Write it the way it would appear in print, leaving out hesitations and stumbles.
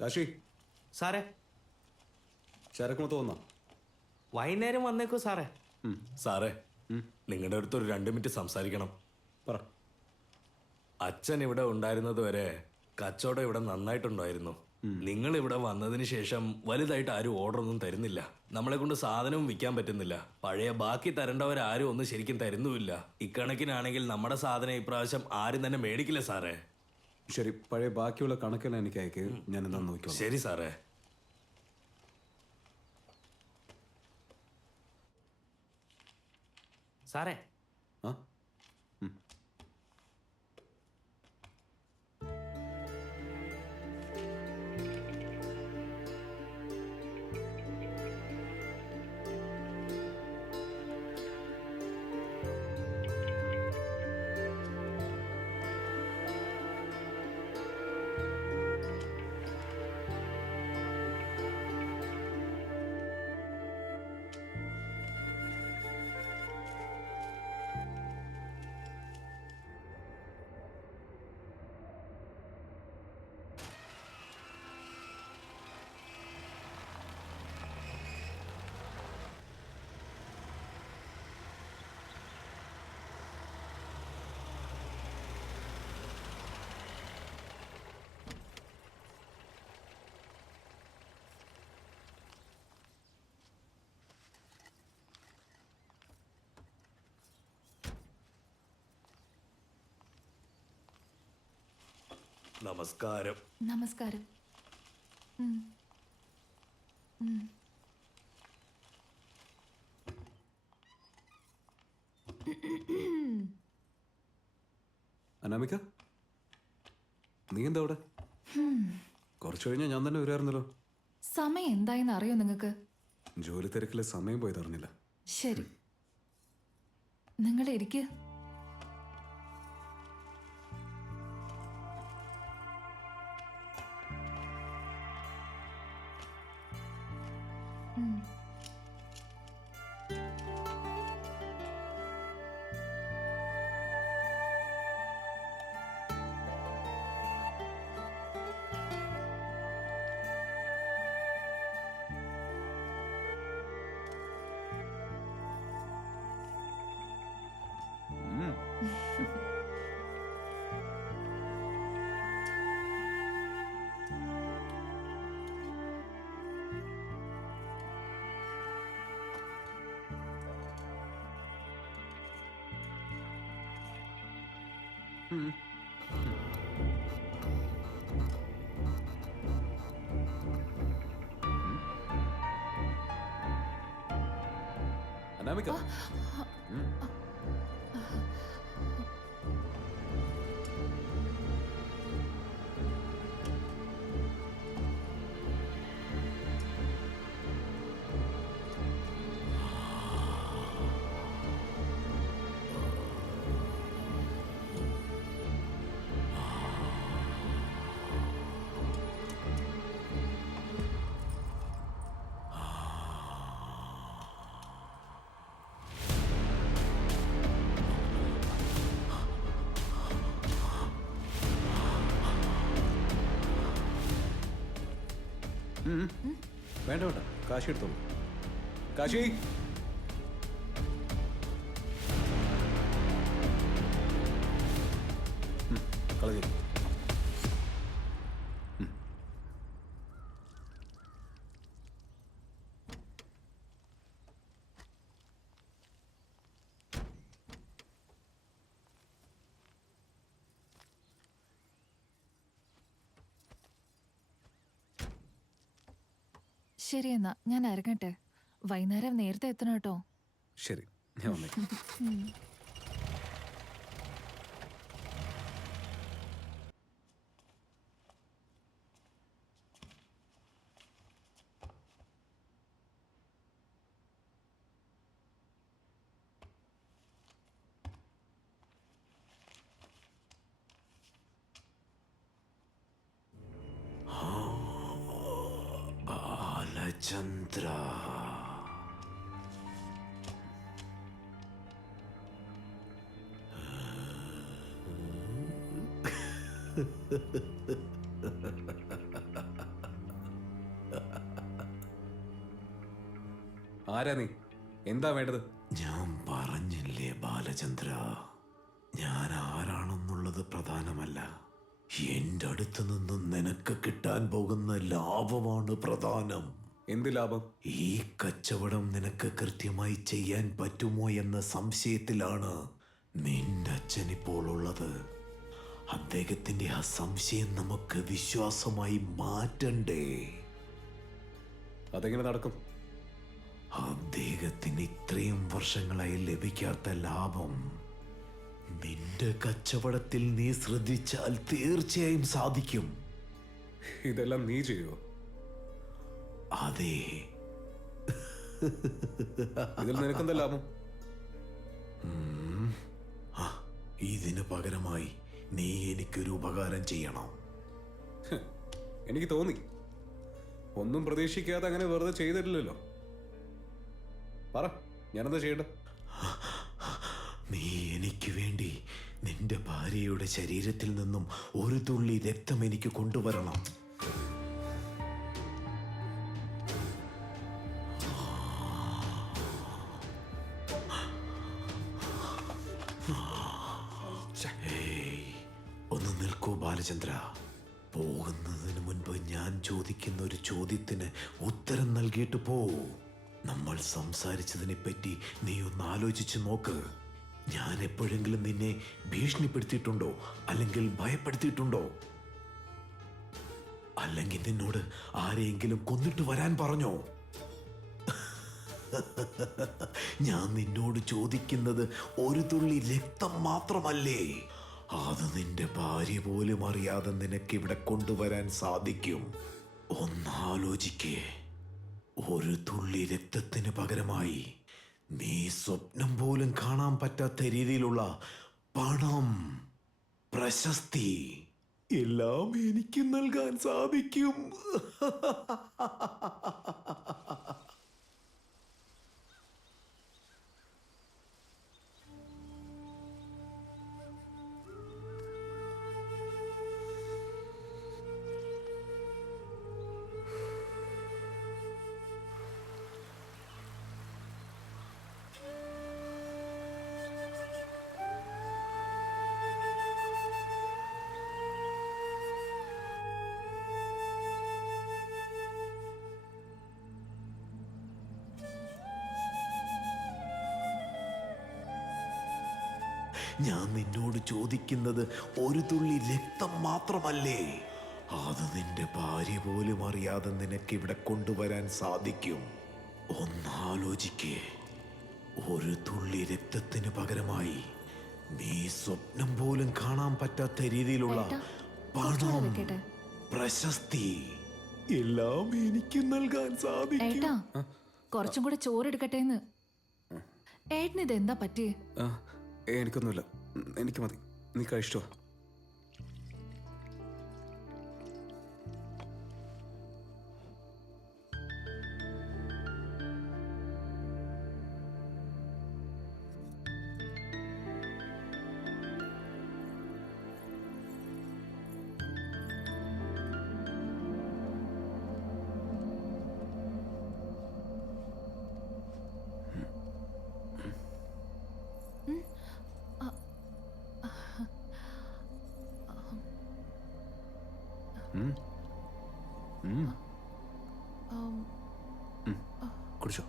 കാശി സാറേ, ചരക്കുമൊത്ത് വന്നോ? വൈകുന്നേരം വന്നേക്കൂ സാറേ. സാറേ, നിങ്ങളുടെ അടുത്ത് ഒരു 2 മിനിറ്റ് സംസാരിക്കണം. പറ. അച്ഛൻ ഇവിടെ ഉണ്ടായിരുന്നത് വരെ കച്ചവടം ഇവിടെ നന്നായിട്ടുണ്ടായിരുന്നു. നിങ്ങൾ ഇവിടെ വന്നതിന് ശേഷം വലുതായിട്ട് ആരും ഓർഡർ ഒന്നും തരുന്നില്ല. നമ്മളെ കൊണ്ട് സാധനവും വിൽക്കാൻ പറ്റുന്നില്ല. പഴയ ബാക്കി തരേണ്ടവരാരും ഒന്നും ശരിക്കും തരുന്നുമില്ല. ഇക്കണക്കിനാണെങ്കിൽ നമ്മുടെ സാധനം ഇപ്രാവശ്യം ആരും തന്നെ മേടിക്കില്ല സാറേ. ശരി, പഴയ ബാക്കിയുള്ള കണക്കെല്ലാം എനിക്ക് അയക്ക്, ഞാൻ എന്താ നോക്കിയോ. ശരി സാറേ. സാറേ, ആ നമസ്കാരം. നമസ്കാരം. അനാമിക, നീ എന്താ അവിടെ? കുറച്ചു കഴിഞ്ഞാൽ ഞാൻ തന്നെ വരുമായിരുന്നല്ലോ. സമയം എന്തായെന്ന് അറിയോ നിങ്ങൾക്ക്? ജോലി തിരക്കിലെ സമയം പോയത് അറിഞ്ഞില്ല. ശരി, നിങ്ങൾ ഇരിക്ക്. അനാമിക, വേണ്ട വേണ്ട, കാശി എടുത്തോളൂ. കാശി, കളഞ്ഞു. ശരി, എന്നാ ഞാൻ ഇറങ്ങട്ടെ. വൈകുന്നേരം നേരത്തെ എത്തണം കേട്ടോ. ശരി, ഞാൻ വന്നേക്കാം. ചന്ദ്ര, ആരാ നീ? എന്താ വേണ്ടത്? ഞാൻ പറഞ്ഞില്ലേ ബാലചന്ദ്ര, ഞാൻ ആരാണെന്നുള്ളത് പ്രധാനമല്ല. എന്റെ അടുത്ത് നിന്നും നിനക്ക് കിട്ടാൻ പോകുന്ന ലാഭമാണ് പ്രധാനം. എന്ത് ലാഭം? ഈ കച്ചവടം നിനക്ക് കൃത്യമായി ചെയ്യാൻ പറ്റുമോ എന്ന സംശയത്തിലാണ് നിന്റെ അച്ഛൻ ഇപ്പോൾ ഉള്ളത്. അദ്ദേഹത്തിന്റെ ആ സംശയം നമുക്ക് വിശ്വാസമായി മാറ്റണ്ടേ? അതെങ്ങനെ നടക്കും? അദ്ദേഹത്തിന് ഇത്രയും വർഷങ്ങളായി ലഭിക്കാത്ത ലാഭം നിന്റെ കച്ചവടത്തിൽ നീ ശ്രദ്ധിച്ചാൽ തീർച്ചയായും സാധിക്കും. ഇതെല്ലാം നീ ചെയ്യോ? അതെ, ഇതിൽ നിനക്കെന്താ ലാഭം? ആ, ഇതിന് പകരമായി നീ എനിക്കൊരു ഉപകാരം ചെയ്യണം. എനിക്ക് തോന്നി. ഒന്നും പ്രതീക്ഷിക്കാതെ അങ്ങനെ വെറുതെ ചെയ്തിട്ടില്ലല്ലോ. പറ, ഞാനെന്താ ചെയ്യണ്ട? നീ എനിക്ക് വേണ്ടി നിന്റെ ഭാര്യയുടെ ശരീരത്തിൽ നിന്നും ഒരു തുള്ളി രക്തം എനിക്ക് കൊണ്ടുവരണം. ഏയ്, ഒന്ന് നിൽക്കൂ ബാലചന്ദ്ര. പോകുന്നതിന് മുൻപ് ഞാൻ ചോദിക്കുന്ന ഒരു ചോദ്യത്തിന് ഉത്തരം നൽകിയിട്ട് പോ. നമ്മൾ സംസാരിച്ചതിനെ പറ്റി നീ ഒന്ന് ആലോചിച്ച് നോക്ക്. ഞാൻ എപ്പോഴെങ്കിലും നിന്നെ ഭീഷണിപ്പെടുത്തിയിട്ടുണ്ടോ? അല്ലെങ്കിൽ ഭയപ്പെടുത്തിയിട്ടുണ്ടോ? അല്ലെങ്കിൽ നിന്നോട് ആരെയെങ്കിലും കൊന്നിട്ട് വരാൻ പറഞ്ഞോ? ഞാൻ നിന്നോട് ചോദിക്കുന്നത് ഒരു തുള്ളി രക്തം മാത്രമല്ലേ? അത് നിന്റെ ഭാര്യ പോലും അറിയാതെ നിനക്ക് ഇവിടെ കൊണ്ടുവരാൻ സാധിക്കും. ഒന്നാലോചിക്കേ. ഒരു തുള്ളി രക്തത്തിന് പകരമായി നീ സ്വപ്നം പോലും കാണാൻ പറ്റാത്ത രീതിയിലുള്ള പണം, പ്രശസ്തി എല്ലാം എനിക്ക് നൽകാൻ സാധിക്കും. ഞാൻ നിന്നോട് ചോദിക്കുന്നത് ഒരു തുള്ളി രക്തം മാത്രമല്ലേ? അത് നിന്റെ ഭാര്യ പോലും അറിയാതെ നിനക്ക് ഇവിടെ കൊണ്ടുവരാൻ സാധിക്കും. ഒന്നാലോചിക്കേ. ഒരു തുള്ളി രക്തത്തിന് പകരമായി നീ സ്വപ്നം പോലും കാണാൻ പറ്റാത്ത രീതിയിലുള്ള ഏട്ടാ, പണം, വെക്കട്ടെ? പ്രശസ്തി എല്ലാം എനിക്ക് നൽകാൻ സാധിക്കും. ഏട്ടാ, കുറച്ചും കൂടെ ചോറെടുക്കട്ടെ. ഏട്ടന് ഇതെന്താ പറ്റിയേ? ആ, എനിക്കൊന്നുമില്ല. എനിക്ക് മതി. നീ കഴിച്ചോ? കുടിച്ചോ?